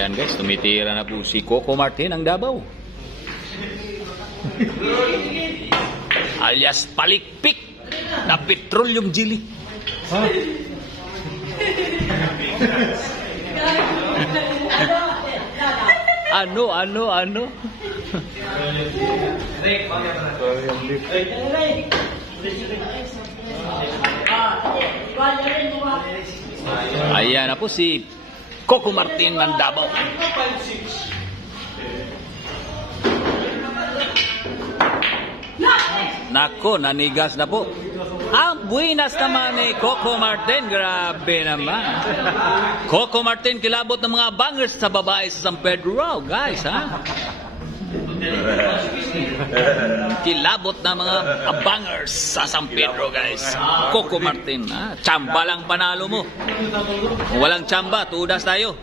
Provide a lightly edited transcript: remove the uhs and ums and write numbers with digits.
Ayan guys, tumitira na po si Coco Martin ng Davao. Alias palikpik na petroleum jelly. Ano? Ayan na po si Coco Martin ng Davao. Nako, nanigas na po. Ang buinas naman ni Coco Martin. Grabe naman. Coco Martin kilabot ng mga bangers sa babae sa San Pedro, guys, ha? Kilabot na mga bangers sa San Pedro, guys. Coco Martin, ha? Tsamba lang panalo mo. Kung walang tsamba, tudas tayo.